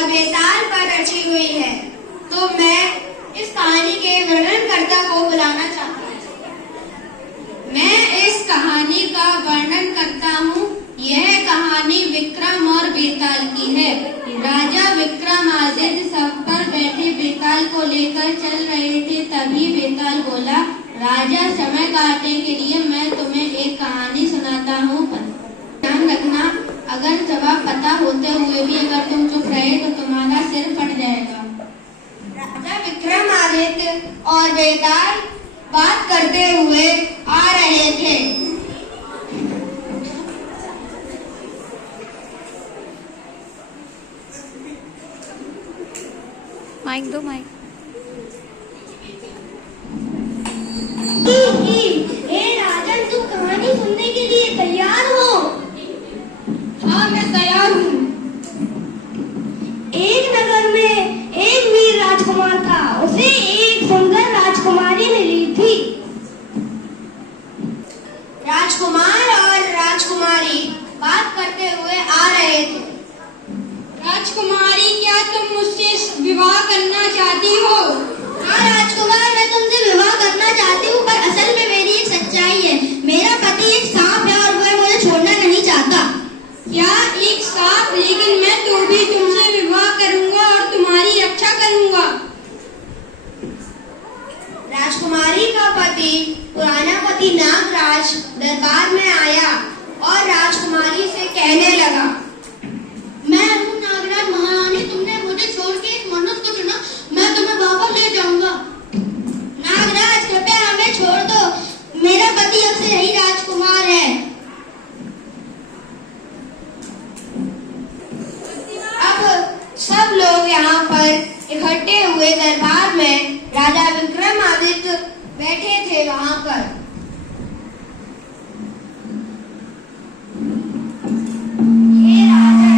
और बेताल पर रची हुई है। तो मैं इस कहानी के वर्णनकर्ता को बुलाना चाहता हूँ। मैं इस कहानी का वर्णन करता हूँ। यह कहानी विक्रम और बेताल की है। राजा विक्रमादित्य सब पर बैठे बेताल को लेकर चल रहे थे। तभी बेताल बोला, राजा, समय काटने के लिए मैं तुम्हें एक कहानी सुनाता हूँ। ध्यान रखना, अगर जवाब पता होते हुए भी अगर तुम चुप रहे तो तुम्हारा सिर फट जाएगा। राजा विक्रमादित्य और बेताल बात करते हुए आ रहे थे। माइक दो, माइक। राजन, तुम कहानी सुनने के लिए तैयार हो? हाँ, मैं तैयार हूँ। एक नगर में एक वीर राजकुमार था। उसे एक सुंदर राजकुमारी मिली थी। राजकुमार और राजकुमारी बात करते हुए आ रहे थे। राजकुमारी, क्या तुम मुझसे विवाह करना चाहती हो? हाँ राजकुमार, मैं तुमसे विवाह करना चाहती हूँ, पर असल में मेरी एक सच्चाई है। मेरा पति एक सांप है और वह मुझे छोड़ना नहीं चाहता। क्या एक सांप? लेकिन मैं तो भी तुमसे विवाह करूंगा और तुम्हारी रक्षा करूंगा। राजकुमारी का पति, पुराना पति नागराज, दरबार में आया और राजकुमारी से कहने लगा, मैं हूँ नागराज महारानी, तुमने मुझे छोड़ के एक मनुष्य को चुना, मैं तुम्हें वापस ले जाऊंगा। नागराज, कृपया हमें छोड़ दो, मेरा पति अब से यही राजकुमार है। अब सब लोग यहाँ पर इकट्ठे हुए दरबार में राजा विक्रमादित्य बैठे थे। वहाँ पर हे राजा,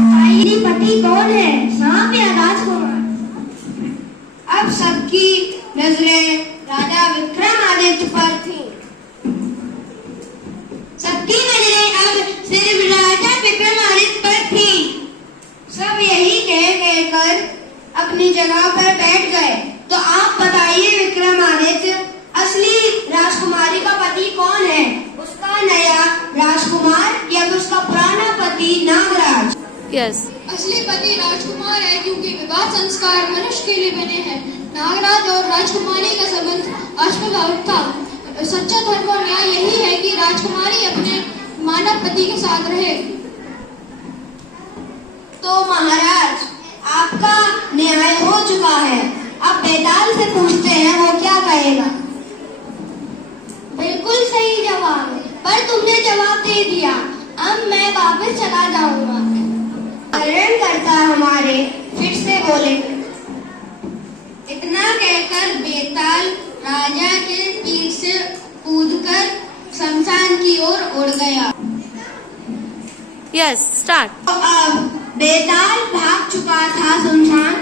बताइए पति कौन है, सांप या राजकुमार? अब सबकी नजरें राजा विक्रमादित्य पर थी। सबकी नजरें अब सिर्फ राजा विक्रमादित्य पर थी। सब यही कह कर अपनी जगह पर बैठ गए। तो आप बताइए विक्रमादित्य, असली राजकुमारी का पति कौन है? उसका नया राजकुमार या उसका पुराना पति नागराज? यस। असली पति राजकुमार है, क्योंकि विवाह संस्कार मनुष्य के लिए बने हैं। नागराज और राजकुमारी का संबंध अश्वभाव था। सच्चा धर्म और न्याय यही है कि राजकुमारी अपने मानव पति के साथ रहे। तो महाराज, आपका न्याय हो चुका है। अब बेताल से पूछते हैं वो क्या कहेगा। बिल्कुल सही जवाब, पर तुमने जवाब दे दिया। अब मैं वापस चला जाऊंगा। वर्णनकर्ता हमारे फिर से बोले। इतना कहकर बेताल राजा के पीठ से कूदकर शमशान की ओर उड़ गया। Yes, start. अब बेताल भाग चुका था शमशान